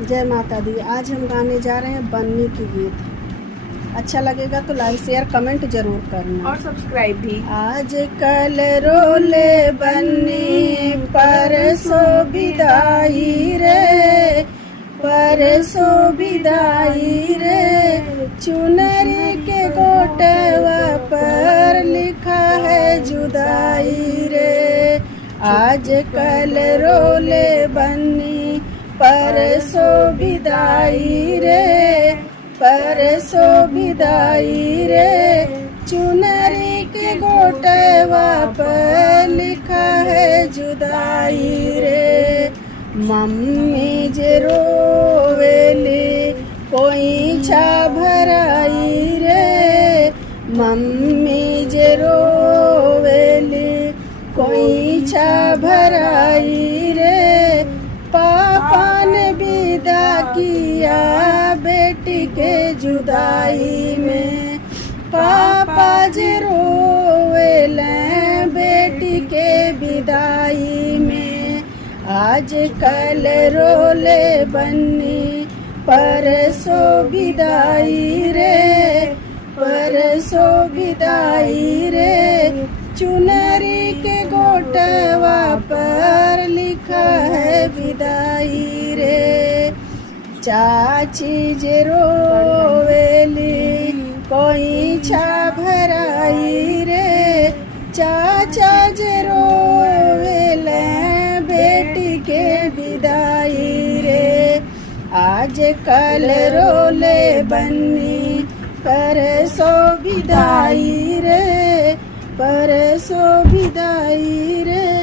जय माता दी। आज हम गाने जा रहे हैं बन्नी की गीत। अच्छा लगेगा तो लाइक शेयर कमेंट जरूर करना और सब्सक्राइब भी। आज कल रोले बन्नी परसों विदाई रे, परसों विदाई रे, चुनरी के गोटवा पर लिखा है जुदाई रे। आज कल रोले बन्नी परसों विदाई रे, परसों विदाई रे, चुनरी के गोटवा पर लिखा है जुदाई रे। मम्मी जे रोवेली कोई छा भराई रे, मम्मी जे रोवेली कोई छा भराई रे। पापा ने विदा किया बेटी के जुदाई में, पापा जे रोवेले बेटी के विदाई में। आज कल रोले बन्नी परसों विदाई रे, परसों विदाई रे, चुनरी के गोटवा पर लिखा है विदाई रे। चाची जे रोवेली कोई छा भराई रे, चाचा जे रोवेले बेटी के विदाई रे। आज कल रोले बन्नी परसों विदाई रे, परसों विदाई रे।